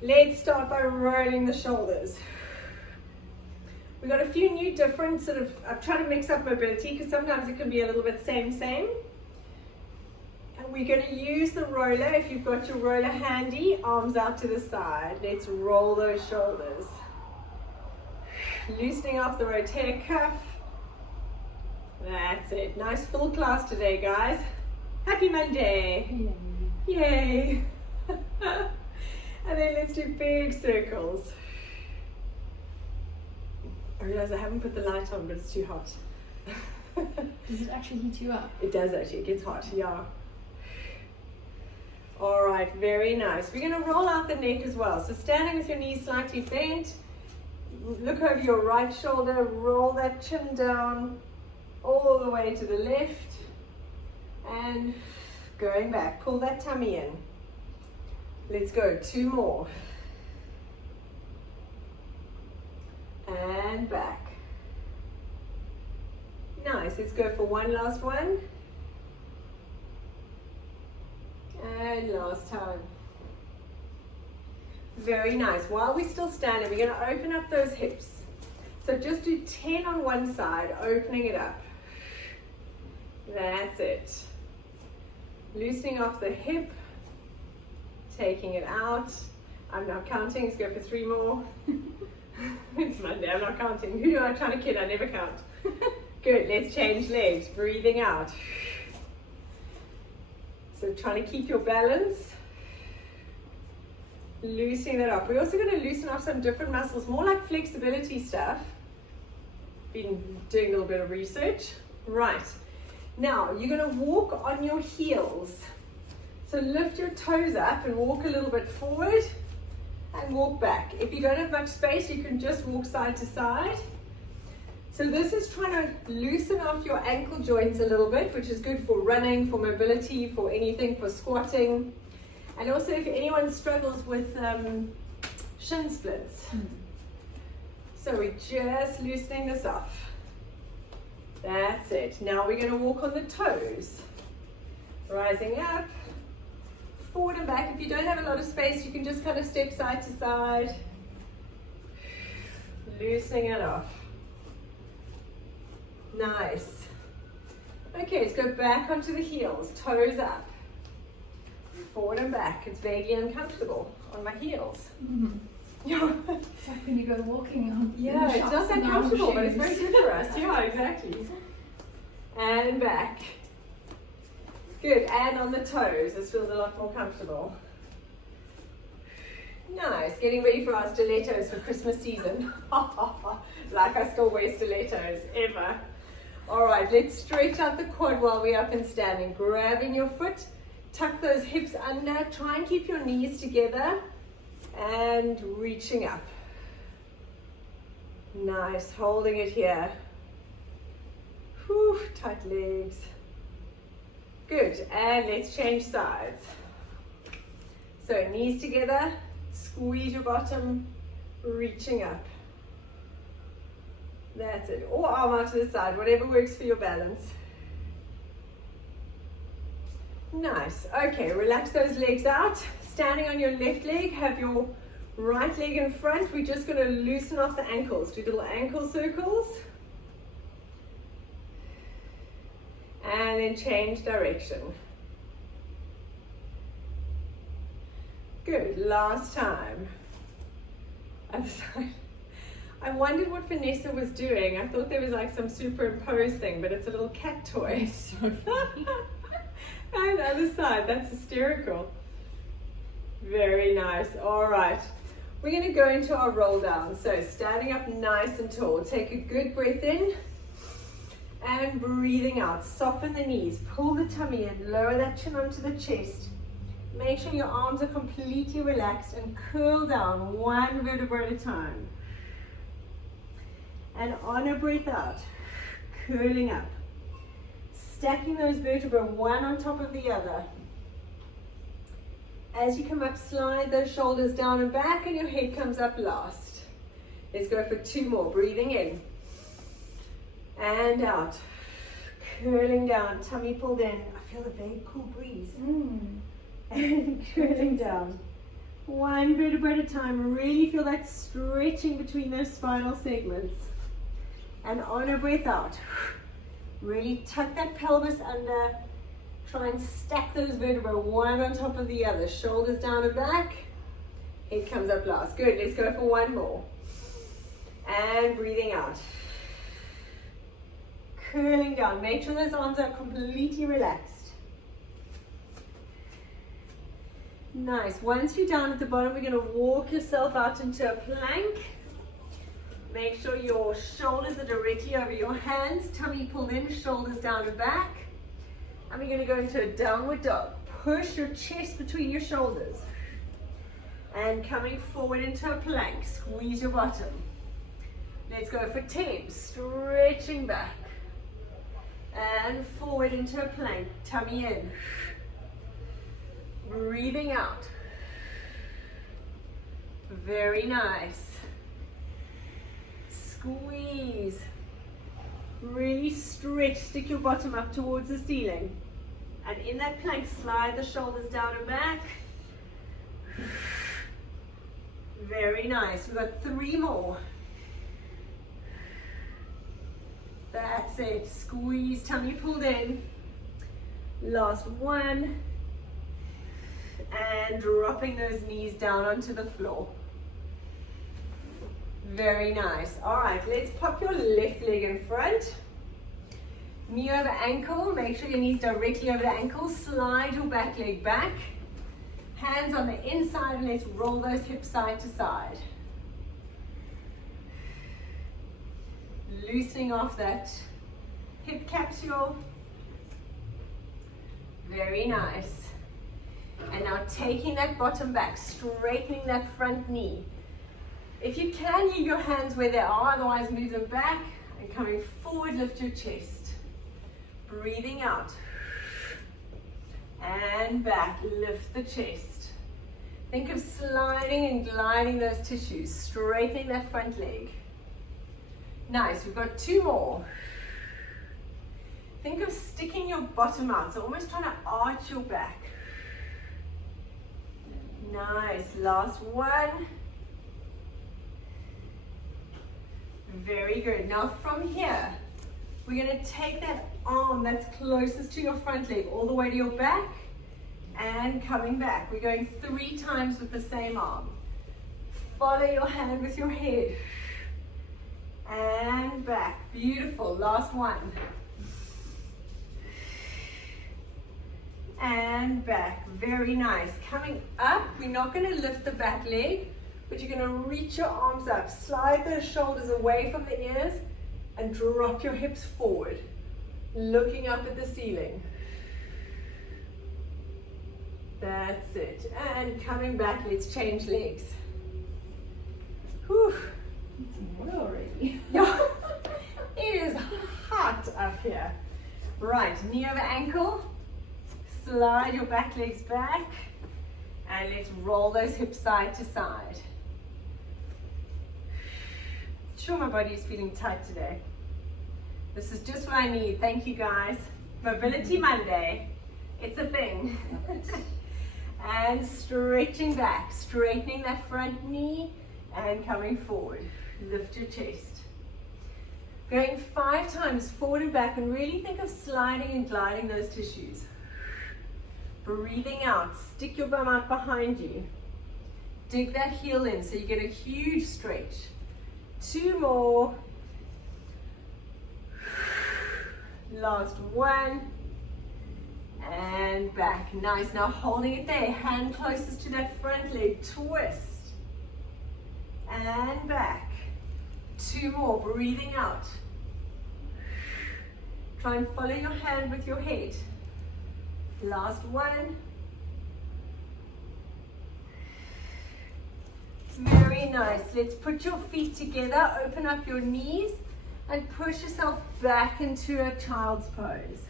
Let's start by rolling the shoulders. We've got a few new different I've tried to mix up mobility because sometimes it can be a little bit same. And we're going to use the roller. If you've got your roller handy, arms out to the side. Let's roll those shoulders. Loosening off the rotator cuff. That's it. Nice full class today, guys. Happy Monday. Yay. And then let's do big circles. I realize I haven't put the light on, but it's too hot. Does it actually heat you up? It does actually, it gets hot, yeah. All right, very nice. We're gonna roll out the neck as well. So standing with your knees slightly bent, look over your right shoulder, roll that chin down all the way to the left, and going back, pull that tummy in. Let's go, 2 more. And back. Nice, let's go for one last one. And last time. Very nice. While we're still standing, we're going to open up those hips. So just do 10 on one side, opening it up. That's it. Loosening off the hip, taking it out. I'm not counting, let's go for 3 more. It's Monday, I'm not counting. Who am I trying to kid? I never count. Good, let's change legs, breathing out. So trying to keep your balance. Loosening that off. We're also going to loosen up some different muscles, more like flexibility stuff. Been doing a little bit of research. Right. Now, you're going to walk on your heels. So lift your toes up and walk a little bit forward and walk back. If you don't have much space, you can just walk side to side. So this is trying to loosen off your ankle joints a little bit, which is good for running, for mobility, for anything, for squatting. And also if anyone struggles with shin splints. So we're just loosening this off. That's it. Now we're going to walk on the toes. Rising up, forward and back. If you don't have a lot of space, you can just kind of step side to side. Loosening it off. Nice. Okay, let's go back onto the heels, toes up. Forward and back. It's vaguely uncomfortable on my heels. Yeah. It's like when you go walking on. Yeah, it's not that comfortable, but it's very good for us. Yeah, exactly. And back. Good, and on the toes. This feels a lot more comfortable. Nice, getting ready for our stilettos for Christmas season. Like I still wear stilettos, ever. All right, let's stretch out the quad while we're up and standing. Grabbing your foot, tuck those hips under, try and keep your knees together, and reaching up. Nice, holding it here. Whew, tight legs. Good, and let's change sides. So knees together, squeeze your bottom, reaching up. That's it, or arm out to the side, whatever works for your balance. Nice, okay, relax those legs out. Standing on your left leg, have your right leg in front. We're just going to loosen off the ankles, do little ankle circles. And then change direction. Good, last time. Other side. I wondered what Vanessa was doing. I thought there was like some superimposed thing, but it's a little cat toy. And the other side, that's hysterical. Very nice, all right. We're gonna go into our roll down. So standing up nice and tall, take a good breath in and breathing out. Soften the knees, pull the tummy in, lower that chin onto the chest. Make sure your arms are completely relaxed and curl down one vertebra at a time. And on a breath out, curling up. Stacking those vertebrae one on top of the other. As you come up, slide those shoulders down and back and your head comes up last. Let's go for 2 more. Breathing in. And out. Curling down, tummy pulled in. I feel a very cool breeze. And curling down. One vertebra at a time. Really feel that stretching between those spinal segments. And on a breath out. Really tuck that pelvis under. Try and stack those vertebrae one on top of the other. Shoulders down and back. Head comes up last. Good. Let's go for one more. And breathing out. Curling down. Make sure those arms are completely relaxed. Nice. Once you're down at the bottom, we're going to walk yourself out into a plank. Make sure your shoulders are directly over your hands. Tummy pulled in, shoulders down and back. And we're going to go into a downward dog. Push your chest between your shoulders. And coming forward into a plank. Squeeze your bottom. Let's go for 10. Stretching back. And forward into a plank. Tummy in. Breathing out. Very nice. Squeeze. Really stretch. Stick your bottom up towards the ceiling. And in that plank, slide the shoulders down and back. Very nice. We've got 3 more. That's it. Squeeze. Tummy pulled in. Last one. And dropping those knees down onto the floor. Very nice. All right, let's pop your left leg in front. Knee over ankle. Make sure your knees directly over the ankle. Slide your back leg back. Hands on the inside, and let's roll those hips side to side. Loosening off that hip capsule. Very nice. And now taking that bottom back, straightening that front knee. If you can, leave your hands where they are, otherwise move them back. And coming forward, lift your chest. Breathing out. And back, lift the chest. Think of sliding and gliding those tissues, straightening that front leg. Nice, we've got 2 more. Think of sticking your bottom out, so almost trying to arch your back. Nice, last one. Very good. Now from here, we're going to take that arm that's closest to your front leg all the way to your back and coming back. We're going 3 times with the same arm. Follow your hand with your head. And back. Beautiful. Last one. And back. Very nice. Coming up, we're not going to lift the back leg, but you're going to reach your arms up. Slide those shoulders away from the ears and drop your hips forward, looking up at the ceiling. That's it. And coming back, let's change legs. Whew. It's more already. It is hot up here. Right, knee over ankle. Slide your back legs back. And let's roll those hips side to side. Sure, my body is feeling tight today. This is just what I need. Thank you, guys. Mobility Monday. It's a thing. And stretching back, straightening that front knee and coming forward. Lift your chest. Going 5 times forward and back, and really think of sliding and gliding those tissues. Breathing out. Stick your bum out behind you. Dig that heel in so you get a huge stretch. 2 more. Last one. And back. Nice. Now holding it there. Hand closest to that front leg. Twist. And back. 2 more. Breathing out. Try and follow your hand with your head. Last one. Very nice. Let's put your feet together. Open up your knees and push yourself back into a child's pose.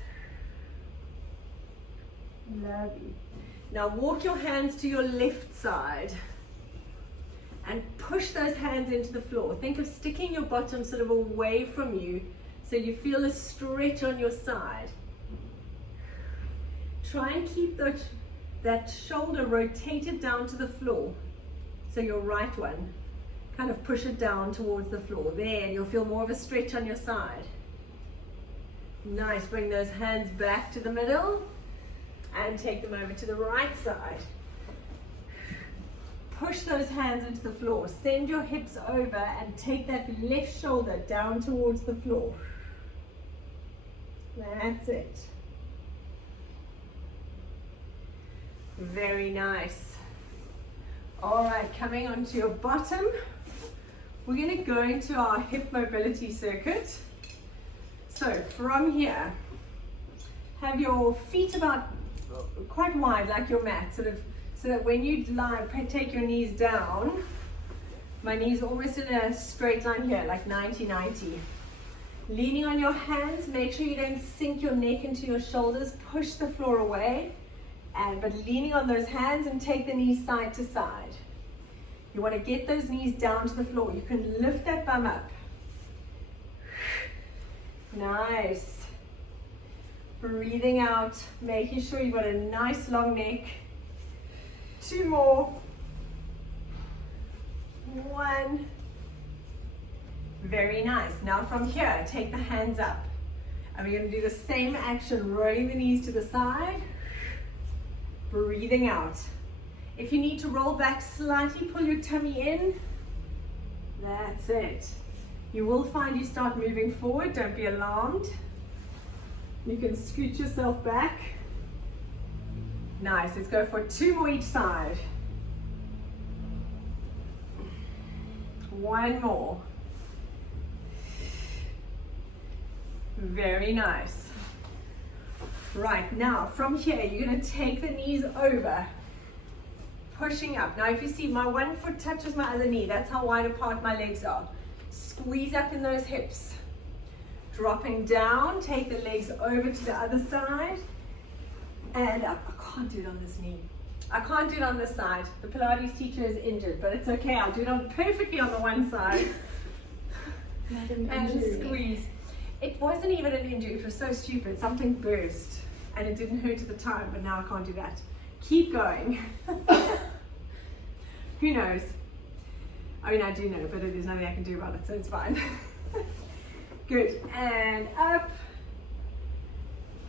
Lovely. Now walk your hands to your left side and push those hands into the floor. Think of sticking your bottom sort of away from you so you feel a stretch on your side. Try and keep that shoulder rotated down to the floor. So your right one, kind of push it down towards the floor. There, and you'll feel more of a stretch on your side. Nice, bring those hands back to the middle and take them over to the right side. Push those hands into the floor. Send your hips over and take that left shoulder down towards the floor. That's it. Very nice. All right, coming onto your bottom, we're going to go into our hip mobility circuit. So from here, have your feet about quite wide like your mat, sort of, so that when you lie, take your knees down, my knees almost in a straight line here, like 90-90. Leaning on your hands, make sure you don't sink your neck into your shoulders, push the floor away, but leaning on those hands and take the knees side to side. You want to get those knees down to the floor. You can lift that bum up. Nice. Breathing out, making sure you've got a nice long neck. 2 more. 1. Very nice. Now from here, take the hands up. And we're going to do the same action, rolling the knees to the side. Breathing out. If you need to roll back slightly, pull your tummy in. That's it. You will find you start moving forward, don't be alarmed. You can scoot yourself back. Nice, let's go for 2 more each side. 1 more. Very nice. Right, now from here, you're going to take the knees over, pushing up. Now if you see my one foot touches my other knee, that's how wide apart my legs are. Squeeze up in those hips. Dropping down, take the legs over to the other side, and up. I can't do it on this knee. I can't do it on this side. The Pilates teacher is injured, but it's okay. I'll do it on perfectly on the one side. And squeeze. It wasn't even an injury, it was so stupid. Something burst and it didn't hurt at the time, but now I can't do that. Keep going. Who knows? I mean, I do know, but there's nothing I can do about it, so it's fine. Good, and up.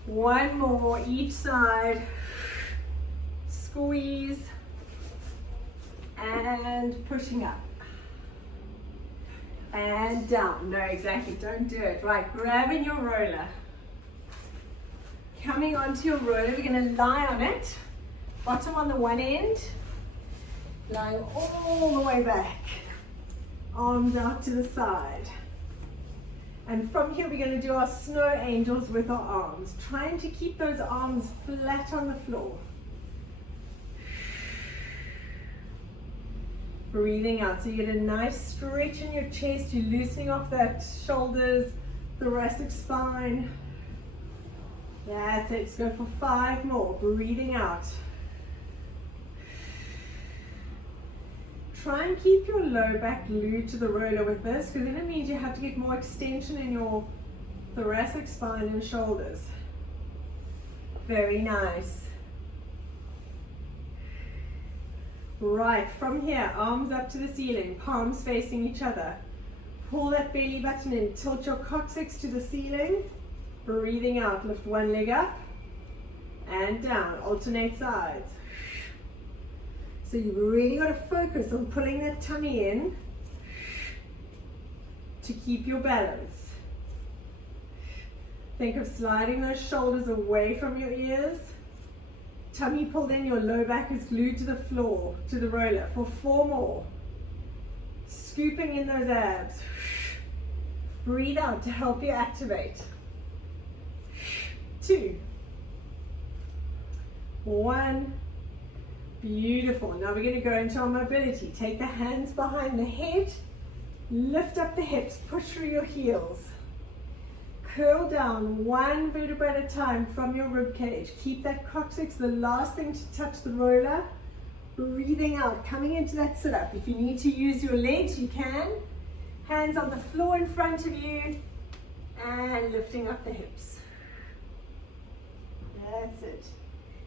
1 more each side. Squeeze. And pushing up. And down. No, exactly. Don't do it. Right, grabbing your roller. Coming onto your roller, we're going to lie on it. Bottom on the one end. Lying all the way back. Arms out to the side. And from here, we're going to do our snow angels with our arms. Trying to keep those arms flat on the floor. Breathing out, so you get a nice stretch in your chest, you're loosening off that shoulders, thoracic spine. That's it, let's go for 5 more, breathing out. Try and keep your low back glued to the roller with this, because then it means you have to get more extension in your thoracic spine and shoulders. Very nice. Right, from here, arms up to the ceiling, palms facing each other. Pull that belly button in, tilt your coccyx to the ceiling. Breathing out, lift one leg up and down, alternate sides. So you've really got to focus on pulling that tummy in to keep your balance. Think of sliding those shoulders away from your ears. Tummy pulled in, your low back is glued to the floor, to the roller, for 4 more. Scooping in those abs. Breathe out to help you activate. 2. 1. Beautiful. Now we're going to go into our mobility. Take the hands behind the head, lift up the hips, push through your heels. Curl down 1 vertebra at a time from your rib cage. Keep that coccyx the last thing to touch the roller. Breathing out, coming into that sit-up. If you need to use your legs, you can. Hands on the floor in front of you and lifting up the hips. That's it.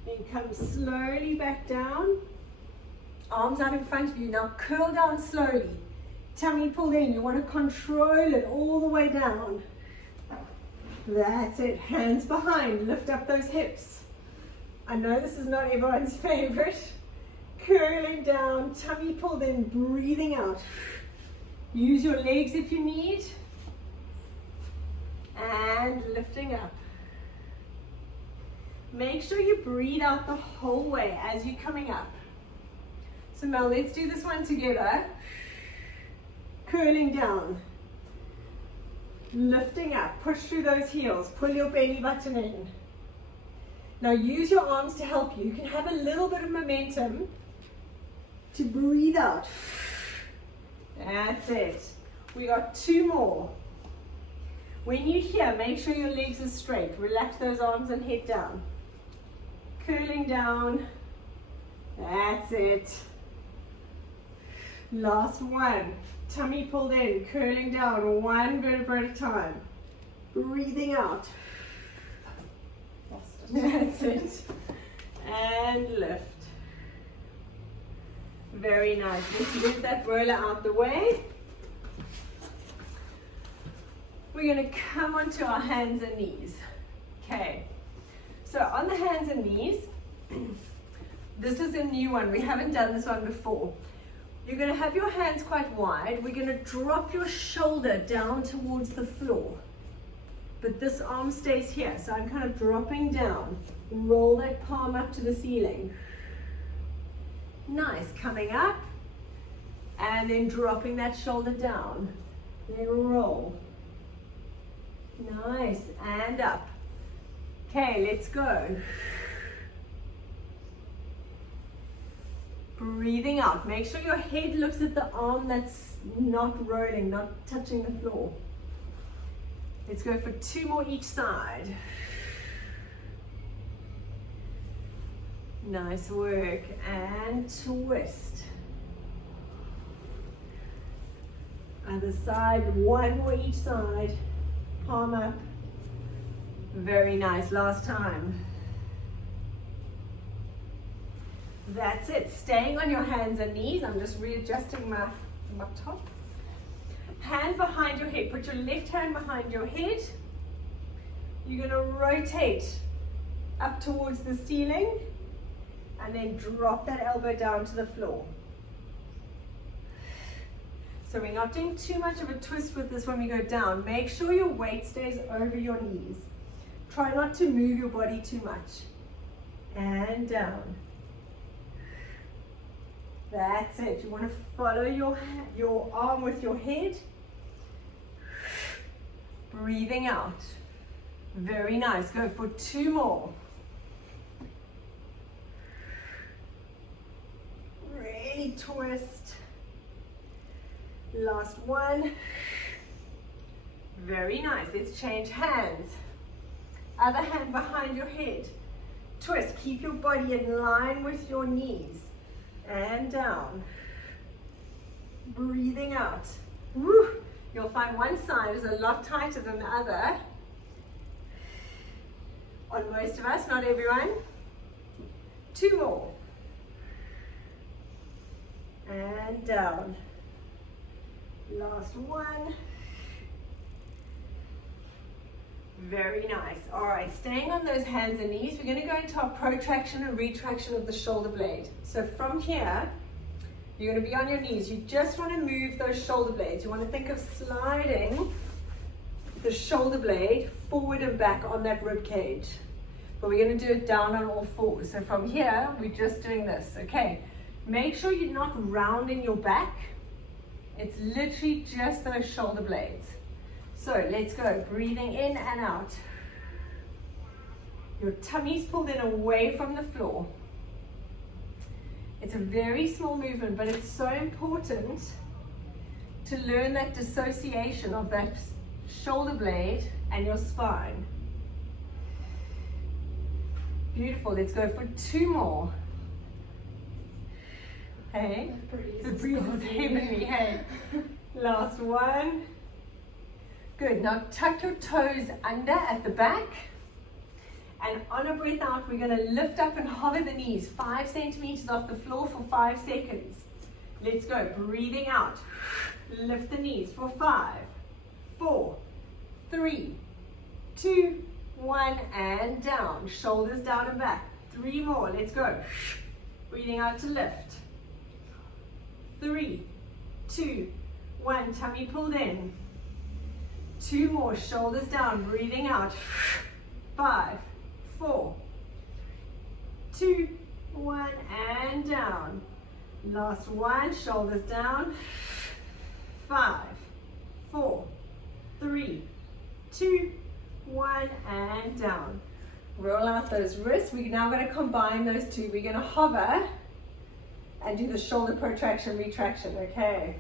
Then come slowly back down Arms out in front of you. Now curl down slowly. Tummy pulled in. You want to control it all the way down. That's it. Hands behind. Lift up those hips. I know this is not everyone's favorite. Curling down, tummy pulled in, breathing out. Use your legs if you need. And lifting up. Make sure you breathe out the whole way as you're coming up. So now let's do this one together. Curling down. Lifting up. Push through those heels. Pull your belly button in. Now use your arms to help you. You can have a little bit of momentum to breathe out. That's it. We got 2 more. When you're here, make sure your legs are straight. Relax those arms and head down. Curling down. That's it. Last one. Tummy pulled in, curling down, 1 vertebra at a time. Breathing out. That's it. And lift. Very nice. Let's move that roller out the way. We're going to come onto our hands and knees. Okay. So on the hands and knees, this is a new one. We haven't done this one before. You're going to have your hands quite wide. We're going to drop your shoulder down towards the floor. But this arm stays here. So I'm kind of dropping down. Roll that palm up to the ceiling. Nice. Coming up. And then dropping that shoulder down. Then roll. Nice. And up. Okay, let's go. Breathing out. Make sure your head looks at the arm that's not rolling, not touching the floor. Let's go for 2 more each side. Nice work. And twist. Other side. 1 more each side. Palm up. Very nice. Last time. That's it. Staying on your hands and knees. I'm just readjusting my top. Hand behind your head. Put your left hand behind your head. You're going to rotate up towards the ceiling and then drop that elbow down to the floor. So we're not doing too much of a twist with this when we go down. Make sure your weight stays over your knees. Try not to move your body too much. And down. That's it. You want to follow your arm with your head. Breathing out. Very nice. Go for 2 more. Really twist. Last one. Very nice. Let's change hands. Other hand behind your head. Twist. Keep your body in line with your knees. And down. Breathing out. Woo. You'll find one side is a lot tighter than the other. On most of us, not everyone. 2 more. And down. Last one. Very nice. All right, staying on those hands and knees, we're going to go into our protraction and retraction of the shoulder blade. So from here, you're going to be on your knees. You just want to move those shoulder blades. You want to think of sliding the shoulder blade forward and back on that rib cage. But we're going to do it down on all 4s. So from here, we're just doing this. Okay, make sure you're not rounding your back. It's literally just those shoulder blades. So let's go, breathing in and out. Your tummy's pulled in away from the floor. It's a very small movement, but it's so important to learn that dissociation of that shoulder blade and your spine. Beautiful, let's go for 2 more. Hey, the breeze is heavenly, hey. Last one. Good, now tuck your toes under at the back And on a breath out, we're going to lift up and hover the knees 5 centimeters off the floor for 5 seconds. Let's go. Breathing out. Lift the knees for 5, 4, 3, 2, 1, and down. Shoulders down and back. 3 more. Let's go. Breathing out to lift. 3, 2, 1. Tummy pulled in. 2 more. Shoulders down. Breathing out. 5, 4, 2, 1, and down. Last one. Shoulders down. 5, 4, 3, 2, 1, and down. Roll out those wrists. We're now going to combine those two. We're going to hover and do the shoulder protraction, retraction, okay?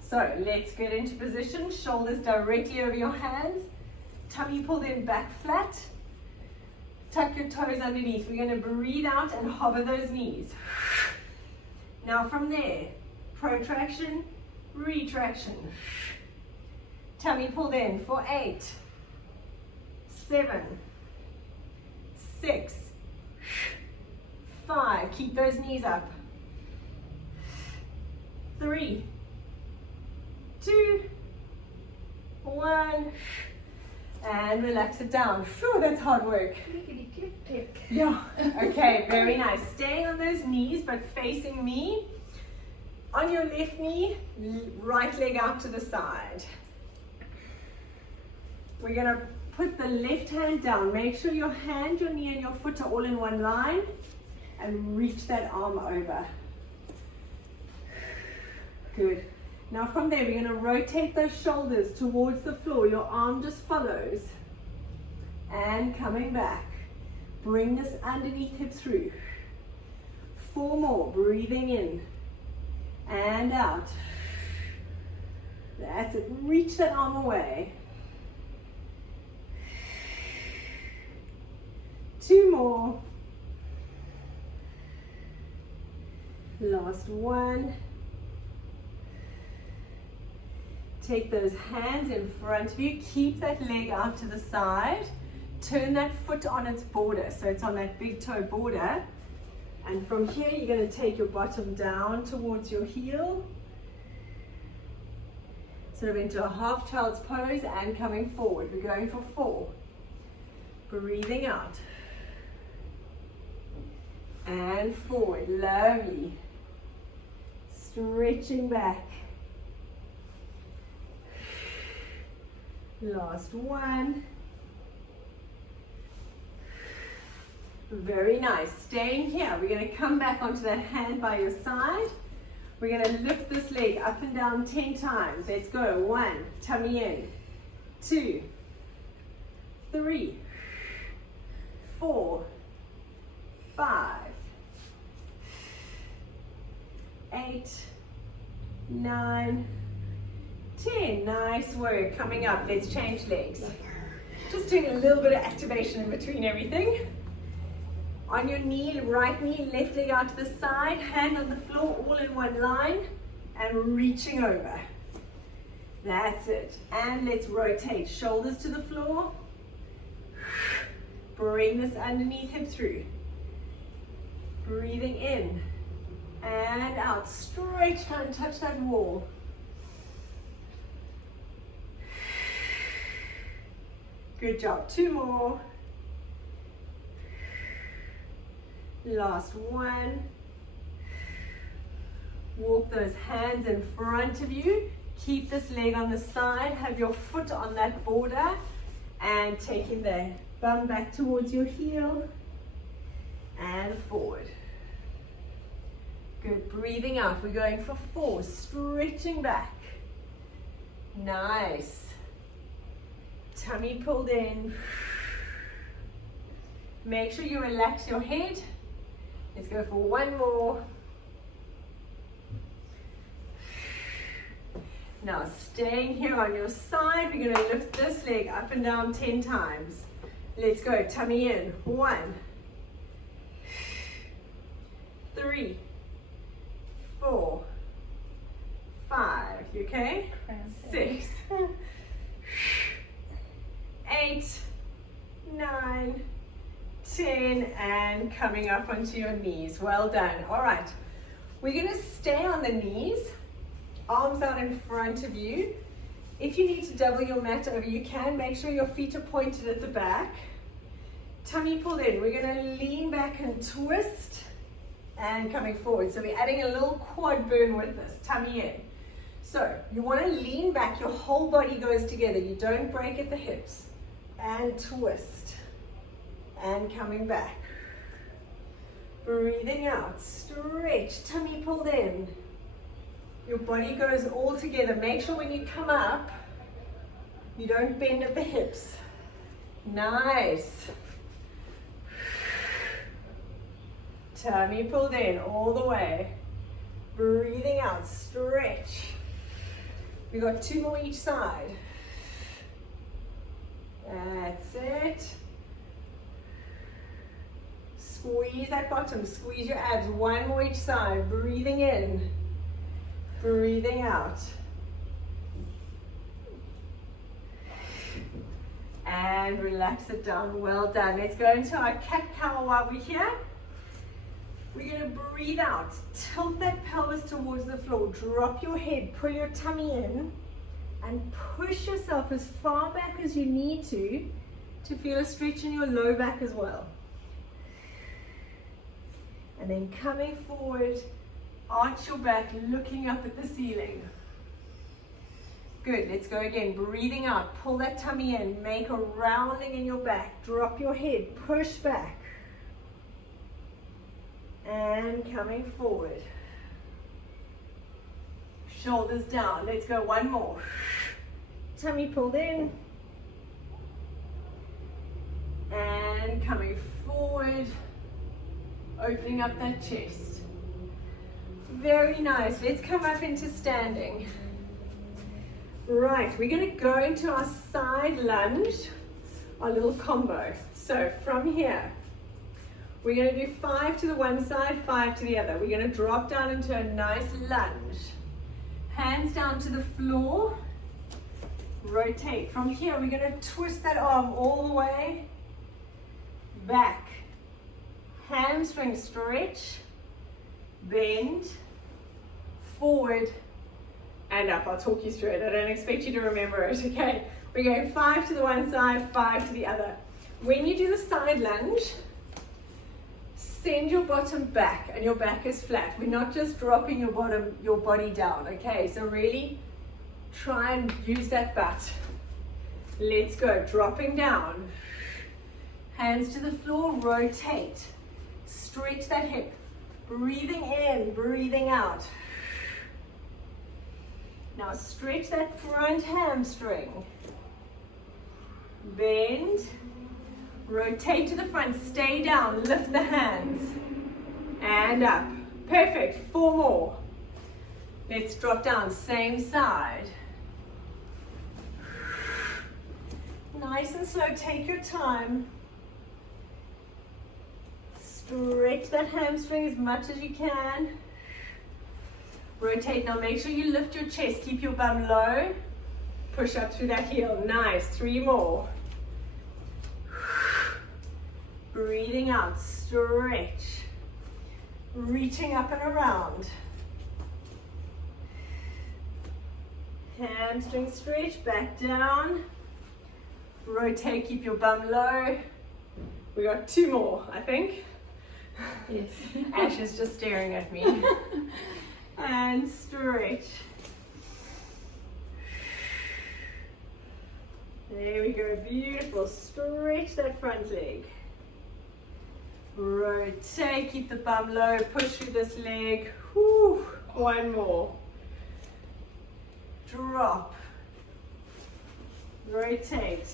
So let's get into position. Shoulders directly over your hands. Tummy pulled in, back flat. Tuck your toes underneath. We're going to breathe out and hover those knees. Now from there, protraction, retraction. Tummy pulled in for 8, 7, 6, 5. Keep those knees up. 3, 2, 1. And relax it down. Phew, that's hard work. Clickety click click. Yeah. Okay, very nice. Staying on those knees, but facing me. On your left knee, right leg out to the side. We're going to put the left hand down. Make sure your hand, your knee, and your foot are all in one line. And reach that arm over. Good. Now from there, we're going to rotate those shoulders towards the floor. Your arm just follows. And coming back. Bring this underneath hip through. 4 more. Breathing in. And out. That's it. Reach that arm away. 2 more. Last one. Take those hands in front of you. Keep that leg out to the side. Turn that foot on its border. So it's on that big toe border. And from here, you're going to take your bottom down towards your heel. Sort of into a half child's pose and coming forward. We're going for 4. Breathing out. And forward. Lovely. Stretching back. Last one. Very nice. Staying here. We're going to come back onto that hand by your side. We're going to lift this leg up and down 10 times. Let's go. 1. Tummy in. 2. 3. 4. 5. 8. 9. 10. Nice work. Coming up. Let's change legs. Just doing a little bit of activation in between everything. On your knee, right knee, left leg out to the side, hand on the floor, all in one line, and reaching over. That's it. And let's rotate. Shoulders to the floor. Bring this underneath hip through. Breathing in and out. Stretch, try and touch that wall. Good job. 2 more. Last one. Walk those hands in front of you. Keep this leg on the side. Have your foot on that border. And taking the bum back towards your heel. And forward. Good. Breathing out. We're going for 4. Stretching back. Nice. Tummy pulled in. Make sure you relax your head. Let's go for 1 more. Now staying here on your side, we're going to lift this leg up and down 10 times. Let's go. Tummy in. 1. 3. 4. 5. You okay? 6. 8. 9. coming up onto your knees. Well done. All right. We're going to stay on the knees, arms out in front of you. If you need to double your mat over, you can. Make sure your feet are pointed at the back. Tummy pulled in. We're going to lean back and twist and coming forward. So we're adding a little quad burn with this. Tummy in. So you want to lean back. Your whole body goes together. You don't break at the hips. And twist. And coming back. Breathing out. Stretch. Tummy pulled in. Your body goes all together. Make sure when you come up, you don't bend at the hips. Nice. Tummy pulled in all the way. Breathing out. Stretch. We got 2 more each side. That's it. Squeeze that bottom. Squeeze your abs. 1 more each side. Breathing in. Breathing out. And relax it down. Well done. Let's go into our cat-cow while we're here. We're going to breathe out. Tilt that pelvis towards the floor. Drop your head. Pull your tummy in. And push yourself as far back as you need to feel a stretch in your low back as well. And then coming forward, arch your back, looking up at the ceiling. Good, let's go again. Breathing out, pull that tummy in, make a rounding in your back, drop your head, push back. And coming forward. Shoulders down, let's go 1 more. Tummy pulled in. And coming forward, opening up that chest. Very nice. Let's come up into standing. Right, we're going to go into our side lunge, our little combo. So from here, we're going to do 5 to the one side, 5 to the other. We're going to drop down into a nice lunge. Hands down to the floor. Rotate. From here, we're going to twist that arm all the way back. Hamstring stretch. Bend. Forward. And up. I'll talk you through it. I don't expect you to remember it, okay? We're going 5 to the one side, 5 to the other. When you do the side lunge, send your bottom back and your back is flat. We're not just dropping your body down, okay? So really try and use that butt. Let's go. Dropping down. Hands to the floor, rotate. Stretch that hip. Breathing in, breathing out. Now stretch that front hamstring. Bend. Rotate to the front. Stay down. Lift the hands. And up. Perfect. 4 more. Let's drop down. Same side. Nice and slow. Take your time. Stretch that hamstring as much as you can. Rotate. Now make sure you lift your chest. Keep your bum low. Push up through that heel. Nice. 3 more. Breathing out. Stretch. Reaching up and around. Hamstring stretch. Back down. Rotate. Keep your bum low. We got 2 more, I think. Yes. Ash is just staring at me. And stretch. There we go. Beautiful. Stretch that front leg. Rotate. Keep the bum low. Push through this leg. Whew. 1 more. Drop. Rotate.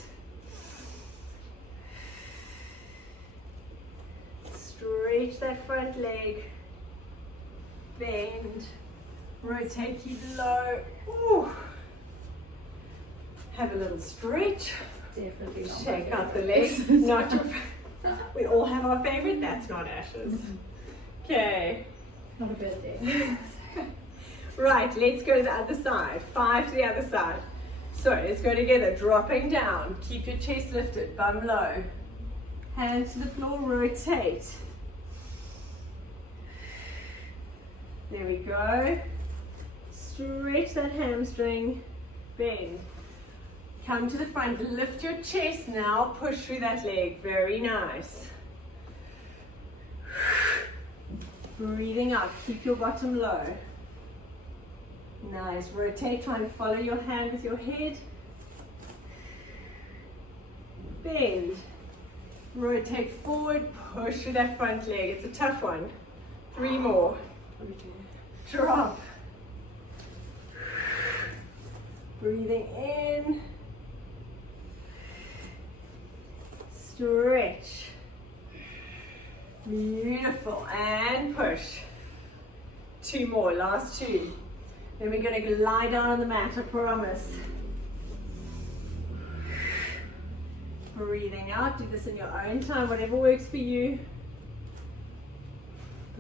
Stretch that front leg. Bend. Rotate, keep low. Ooh. Have a little stretch. Definitely not. Shake out the legs. Not your, we all have our favorite. That's not Ash's. Okay. Not a birthday. Right, let's go to the other side. 5 to the other side. So let's go together. Dropping down. Keep your chest lifted. Bum low. Hands to the floor. Rotate. There we go. Stretch that hamstring, bend. Come to the front, lift your chest now, push through that leg, very nice. Breathing out, keep your bottom low. Nice, rotate, try and follow your hand with your head. Bend. Rotate forward, push through that front leg. It's a tough one. 3 more. Drop. Breathing in. Stretch. Beautiful. And push. 2 more. Last 2. Then we're going to lie down on the mat, I promise. Breathing out, do this in your own time, whatever works for you.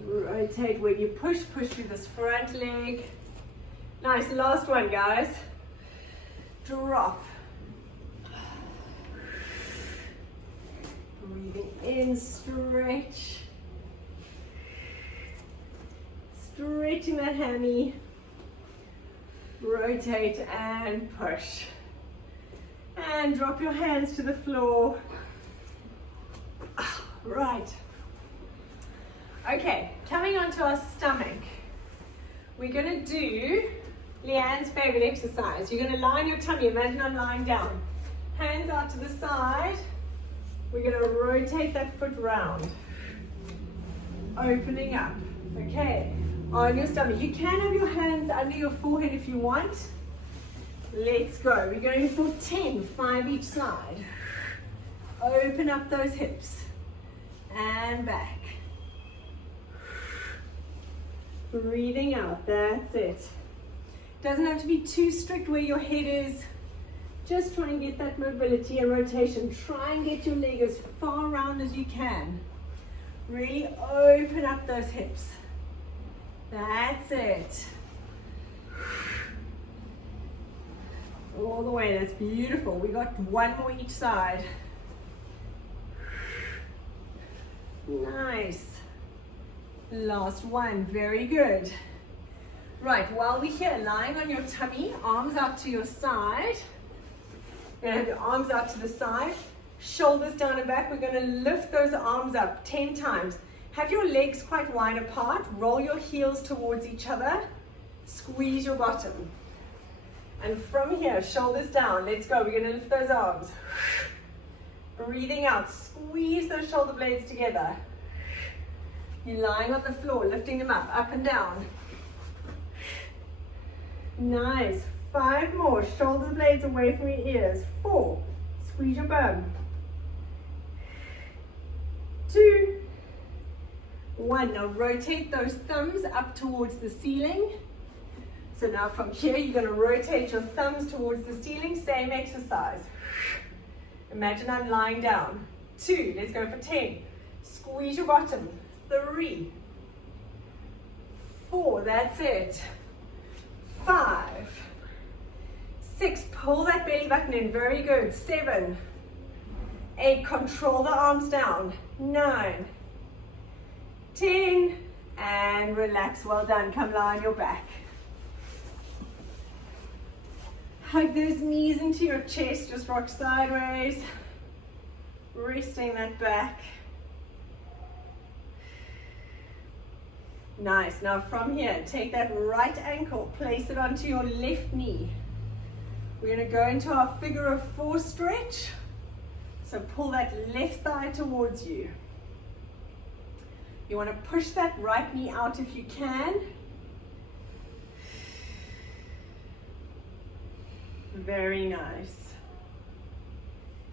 Rotate when you push through this front leg. Nice, last one guys. Drop. Breathing in, stretch. Stretching that hammy. Rotate and push. And drop your hands to the floor. Right. Okay, coming onto our stomach. We're going to do Leanne's favorite exercise. You're going to lie on your tummy. Imagine I'm lying down. Hands out to the side. We're going to rotate that foot round. Opening up. Okay, on your stomach. You can have your hands under your forehead if you want. Let's go. We're going for 10, 5 each side. Open up those hips. And back. Breathing out. That's it. Doesn't have to be too strict where your head is. Just try and get that mobility and rotation. Try and get your leg as far around as you can. Really open up those hips. That's it. All the way, that's beautiful. We got 1 more each side. Nice. Last one, very good. Right, while we're here, lying on your tummy, arms out to your side. You're going to have your arms out to the side, shoulders down and back. We're going to lift those arms up 10 times. Have your legs quite wide apart. Roll your heels towards each other. Squeeze your bottom. And from here, shoulders down. Let's go. We're going to lift those arms. Breathing out. Squeeze those shoulder blades together. You're lying on the floor, lifting them up and down. Nice. 5 more. Shoulder blades away from your ears. 4. Squeeze your bum. 2. 1. Now rotate those thumbs up towards the ceiling. So now from here, you're going to rotate your thumbs towards the ceiling. Same exercise. Imagine I'm lying down. 2. Let's go for 10. Squeeze your bottom. 3. 4. That's it. 5. 6. Pull that belly button in. Very good. 7. 8. Control the arms down. 9. 10. And relax. Well done. Come lie on your back. Hug those knees into your chest. Just rock sideways. Resting that back. Nice. Now from here, take that right ankle, place it onto your left knee. We're going to go into our figure of 4 stretch. So pull that left thigh towards you. You want to push that right knee out if you can. Very nice.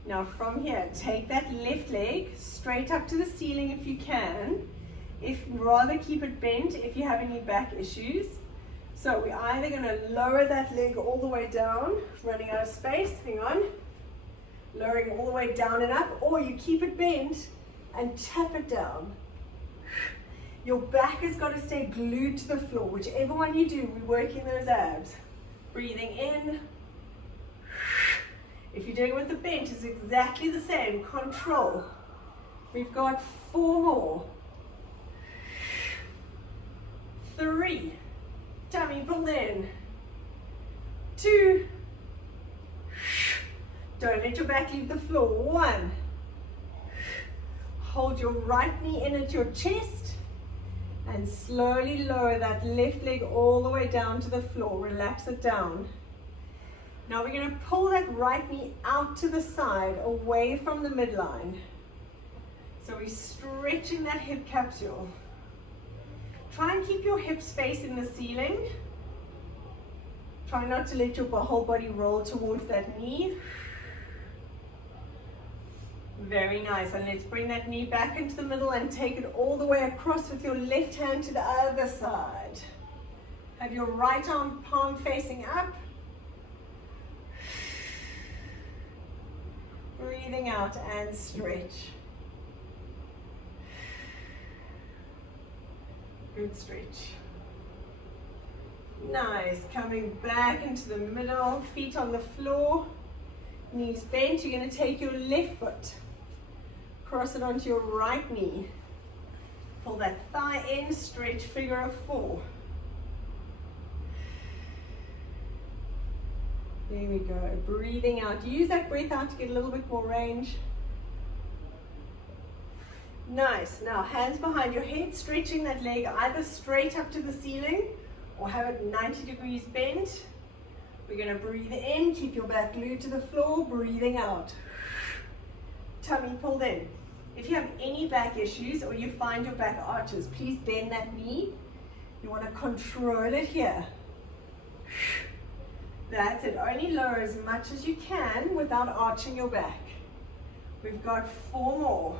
Now from here, take that left leg straight up to the ceiling if you can. Rather keep it bent if you have any back issues. So we're either going to lower that leg all the way down, running out of space, hang on. Lowering all the way down and up, or you keep it bent and tap it down. Your back has got to stay glued to the floor. Whichever one you do, we're working those abs. Breathing in. If you're doing it with the bent, it's exactly the same. Control. We've got 4 more. 3. Tummy pulled in. 2. Don't let your back leave the floor. 1. Hold your right knee in at your chest and slowly lower that left leg all the way down to the floor. Relax it down. Now we're going to pull that right knee out to the side, away from the midline. So we're stretching that hip capsule. Try and keep your hips facing the ceiling. Try not to let your whole body roll towards that knee. Very nice. And let's bring that knee back into the middle and take it all the way across with your left hand to the other side. Have your right arm palm facing up. Breathing out and stretch. Good stretch. Nice. Coming back into the middle, feet on the floor, knees bent. You're going to take your left foot, cross it onto your right knee. Pull that thigh in, stretch, figure of 4. There we go. Breathing out. Use that breath out to get a little bit more range. Nice. Now hands behind your head, stretching that leg either straight up to the ceiling or have it 90 degrees bent. We're going to breathe in, keep your back glued to the floor, breathing out. Tummy pulled in. If you have any back issues or you find your back arches, please bend that knee. You want to control it here. That's it. Only lower as much as you can without arching your back. We've got 4 more.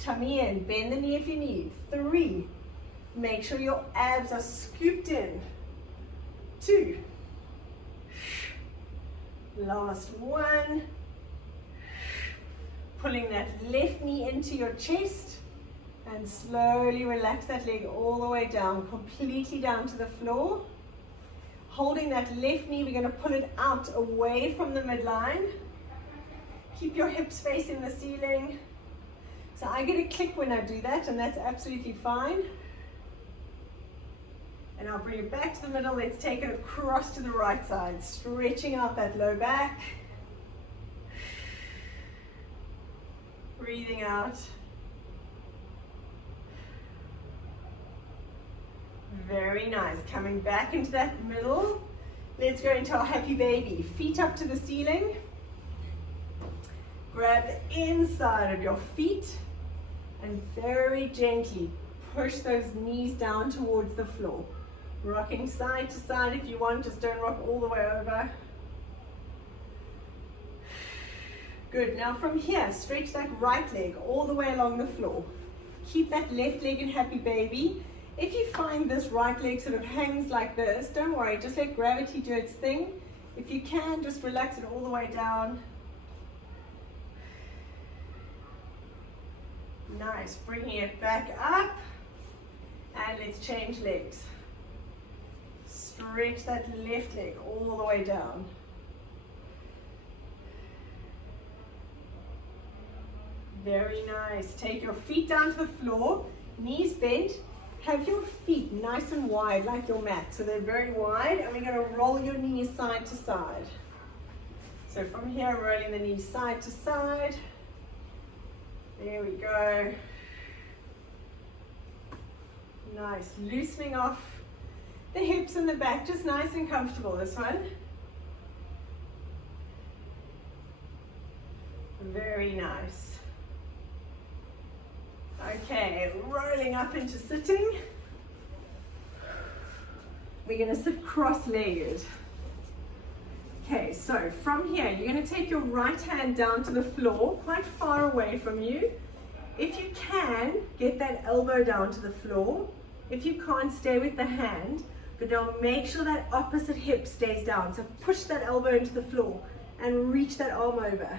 Tummy in. Bend the knee if you need. 3. Make sure your abs are scooped in. 2. Last 1. Pulling that left knee into your chest and slowly relax that leg all the way down, completely down to the floor. Holding that left knee, we're going to pull it out away from the midline. Keep your hips facing the ceiling. So I get a click when I do that, and that's absolutely fine. And I'll bring it back to the middle. Let's take it across to the right side, stretching out that low back. Breathing out. Very nice. Coming back into that middle. Let's go into our happy baby. Feet up to the ceiling. Grab the inside of your feet and very gently push those knees down towards the floor. Rocking side to side if you want, just don't rock all the way over. Good. Now from here, stretch that right leg all the way along the floor. Keep that left leg in happy baby. If you find this right leg sort of hangs like this, don't worry, just let gravity do its thing. If you can, just relax it all the way down. Nice, bringing it back up. And let's change legs. Stretch that left leg all the way down. Very nice. Take your feet down to the floor, knees bent. Have your feet nice and wide like your mat, so they're very wide, and we're going to roll your knees side to side. So from here, rolling the knees side to side. There we go. Nice, loosening off the hips and the back, just nice and comfortable, this one. Very nice. Okay, rolling up into sitting. We're going to sit cross-legged. Okay, so from here, you're going to take your right hand down to the floor, quite far away from you. If you can, get that elbow down to the floor. If you can't, stay with the hand, but now make sure that opposite hip stays down. So push that elbow into the floor and reach that arm over.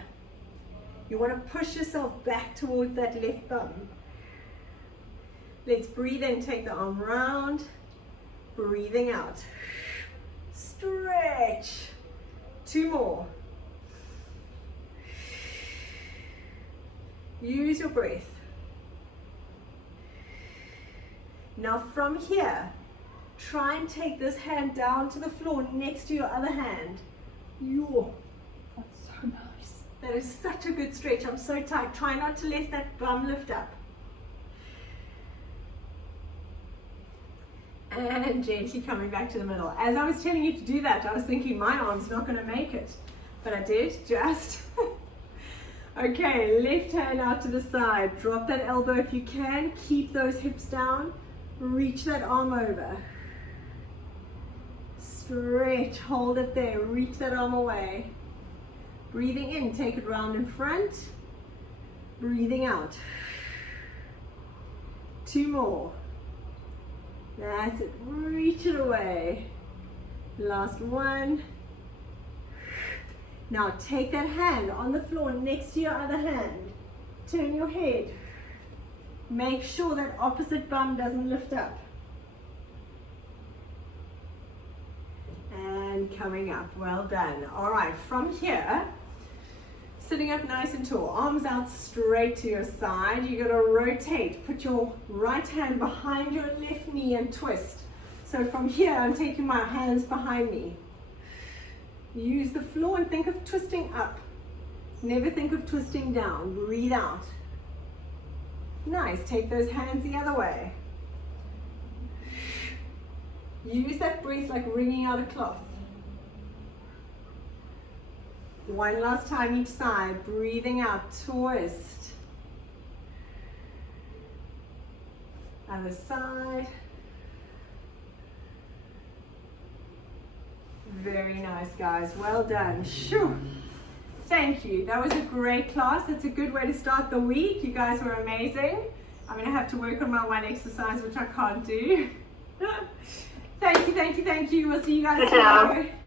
You want to push yourself back towards that left thumb. Let's breathe in, take the arm round, breathing out. Stretch. 2 more. Use your breath. Now from here, try and take this hand down to the floor next to your other hand. Yo, That's so nice. that is such a good stretch. I'm so tight. Try not to let that bum lift up. And gently coming back to the middle. As I was telling you to do that, I was thinking my arm's not going to make it. But I did, just. Okay, left hand out to the side. Drop that elbow if you can. Keep those hips down. Reach that arm over. Stretch, hold it there. Reach that arm away. Breathing in, take it round in front. Breathing out. 2 more. That's it. Reach it away. Last one. Now take that hand on the floor next to your other hand. Turn your head. Make sure that opposite bum doesn't lift up. And coming up. Well done. All right, from here, sitting up nice and tall, arms out straight to your side. You're going to rotate. Put your right hand behind your left knee and twist. So from here, I'm taking my hands behind me. Use the floor and think of twisting up. Never think of twisting down. Breathe out. Nice. Take those hands the other way. Use that breath like wringing out a cloth. One last time each side. Breathing out. Twist. Other side. Very nice, guys. Well done. Shoo. Thank you. That was a great class. It's a good way to start the week. You guys were amazing. I'm going to have to work on my one exercise, which I can't do. Thank you, thank you, thank you. We'll see you guys tomorrow.